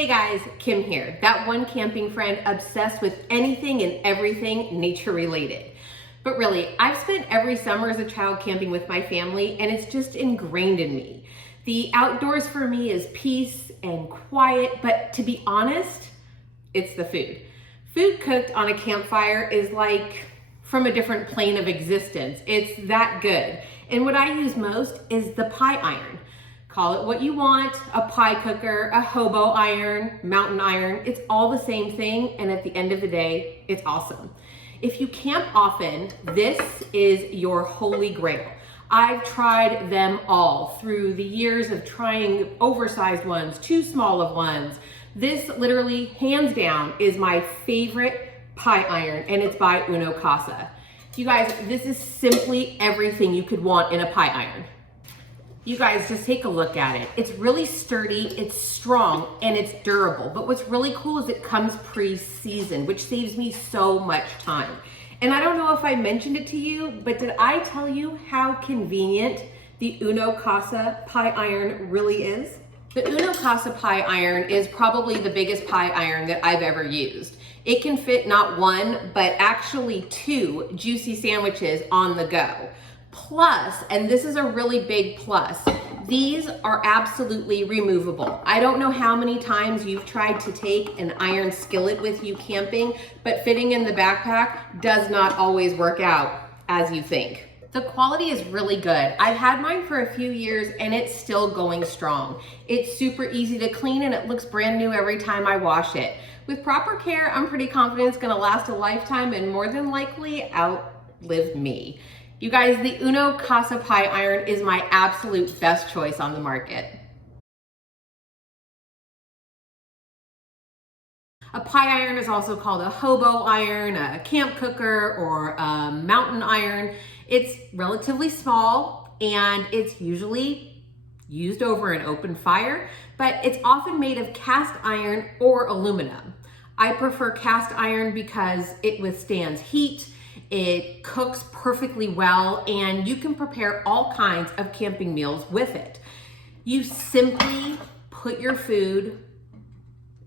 Hey guys, Kim here, that one camping friend obsessed with anything and everything nature related. But really, I've spent every summer as a child camping with my family and it's just ingrained in me. The outdoors for me is peace and quiet, but to be honest, it's the food. Food cooked on a campfire is like from a different plane of existence. It's that good. And what I use most is the pie iron. Call it what you want, a pie cooker, a hobo iron, mountain iron, it's all the same thing, and at the end of the day, it's awesome. If you camp often, this is your holy grail. I've tried them all through the years of trying oversized ones, too small of ones. This literally, hands down, is my favorite pie iron, and it's by Uno Casa. You guys, this is simply everything you could want in a pie iron. You guys, just take a look at it. It's really sturdy, it's strong, and it's durable. But what's really cool is it comes pre-seasoned, which saves me so much time. And I don't know if I mentioned it to you, but did I tell you how convenient the Uno Casa pie iron really is? The Uno Casa pie iron is probably the biggest pie iron that I've ever used. It can fit not one, but actually two juicy sandwiches on the go. Plus, and this is a really big plus, these are absolutely removable. I don't know how many times you've tried to take an iron skillet with you camping, but fitting in the backpack does not always work out as you think. The quality is really good. I've had mine for a few years and it's still going strong. It's super easy to clean and it looks brand new every time I wash it. With proper care, I'm pretty confident it's gonna last a lifetime and more than likely outlive me. You guys, the Uno Casa pie iron is my absolute best choice on the market. A pie iron is also called a hobo iron, a camp cooker, or a mountain iron. It's relatively small and it's usually used over an open fire, but it's often made of cast iron or aluminum. I prefer cast iron because it withstands heat, it cooks perfectly well, and you can prepare all kinds of camping meals with it. You simply put your food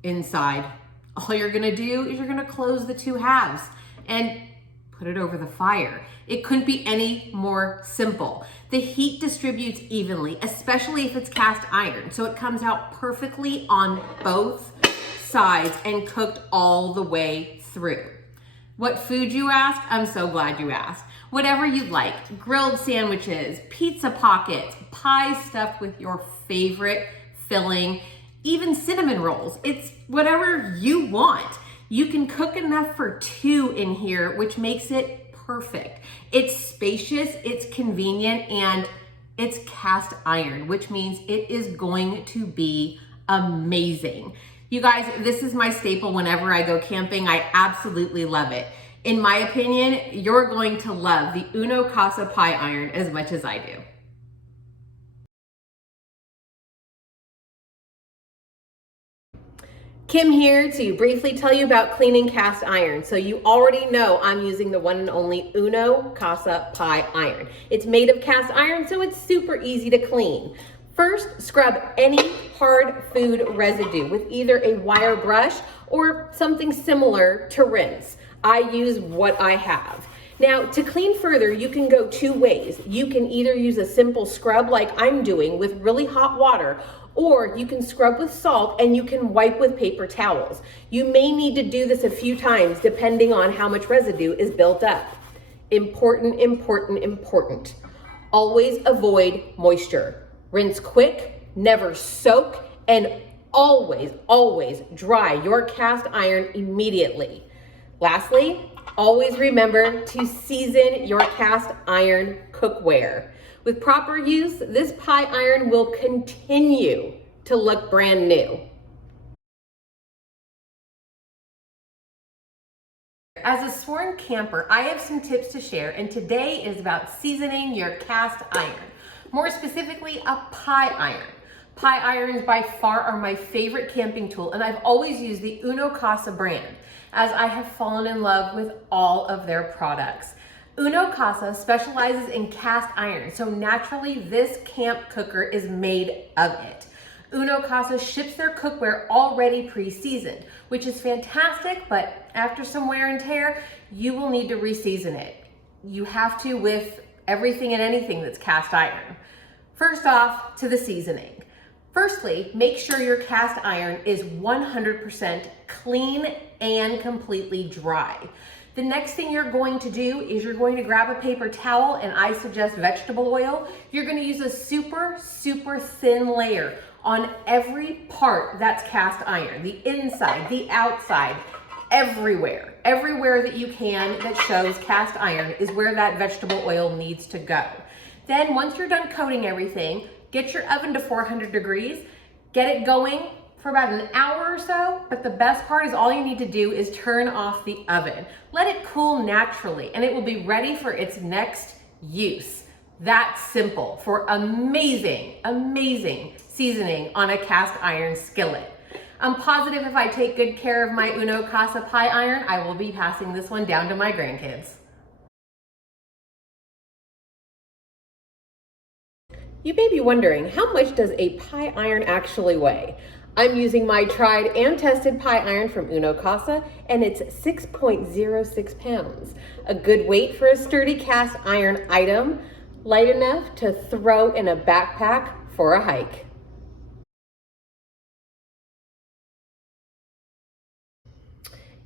inside. All you're gonna do is you're gonna close the two halves and put it over the fire. It couldn't be any more simple. The heat distributes evenly, especially if it's cast iron, so it comes out perfectly on both sides and cooked all the way through. What food, you asked? I'm so glad you asked. Whatever you'd like, grilled sandwiches, pizza pockets, pie stuffed with your favorite filling, even cinnamon rolls. It's whatever you want. You can cook enough for two in here, which makes it perfect. It's spacious, it's convenient, and it's cast iron, which means it is going to be amazing. You guys, this is my staple whenever I go camping. I absolutely love it. In my opinion, you're going to love the Uno Casa pie iron as much as I do. Kim here to briefly tell you about cleaning cast iron. So you already know I'm using the one and only Uno Casa pie iron. It's made of cast iron, so it's super easy to clean. First, scrub any hard food residue with either a wire brush or something similar to rinse. I use what I have. Now, to clean further, you can go two ways. You can either use a simple scrub like I'm doing with really hot water, or you can scrub with salt and you can wipe with paper towels. You may need to do this a few times depending on how much residue is built up. Important, important, important. Always avoid moisture. Rinse quick, never soak, and always, always dry your cast iron immediately. Lastly, always remember to season your cast iron cookware. With proper use, this pie iron will continue to look brand new. As a sworn camper, I have some tips to share, and today is about seasoning your cast iron. More specifically, a pie iron. Pie irons by far are my favorite camping tool, and I've always used the Uno Casa brand, as I have fallen in love with all of their products. Uno Casa specializes in cast iron, so naturally this camp cooker is made of it. Uno Casa ships their cookware already pre-seasoned, which is fantastic, but after some wear and tear, you will need to re-season it. You have to with everything and anything that's cast iron. First off, to the seasoning. Firstly, make sure your cast iron is 100% clean and completely dry. The next thing you're going to do is you're going to grab a paper towel, and I suggest vegetable oil. You're going to use a super, super thin layer on every part that's cast iron, the inside, the outside, everywhere. Everywhere that you can that shows cast iron is where that vegetable oil needs to go. Then once you're done coating everything, get your oven to 400 degrees, get it going for about an hour or so, but the best part is all you need to do is turn off the oven. Let it cool naturally, and it will be ready for its next use. That's simple for amazing, amazing seasoning on a cast iron skillet. I'm positive if I take good care of my Uno Casa pie iron, I will be passing this one down to my grandkids. You may be wondering, how much does a pie iron actually weigh? I'm using my tried and tested pie iron from Uno Casa, and it's 6.06 pounds. A good weight for a sturdy cast iron item, light enough to throw in a backpack for a hike.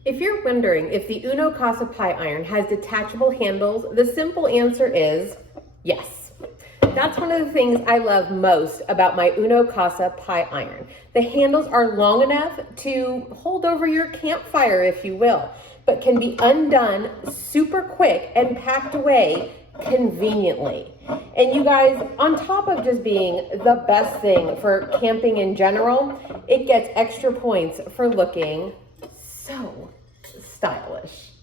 If you're wondering if the Uno Casa pie iron has detachable handles, the simple answer is yes. That's one of the things I love most about my Uno Casa pie iron. The handles are long enough to hold over your campfire, if you will, but can be undone super quick and packed away conveniently. And you guys, on top of just being the best thing for camping in general, it gets extra points for looking so stylish.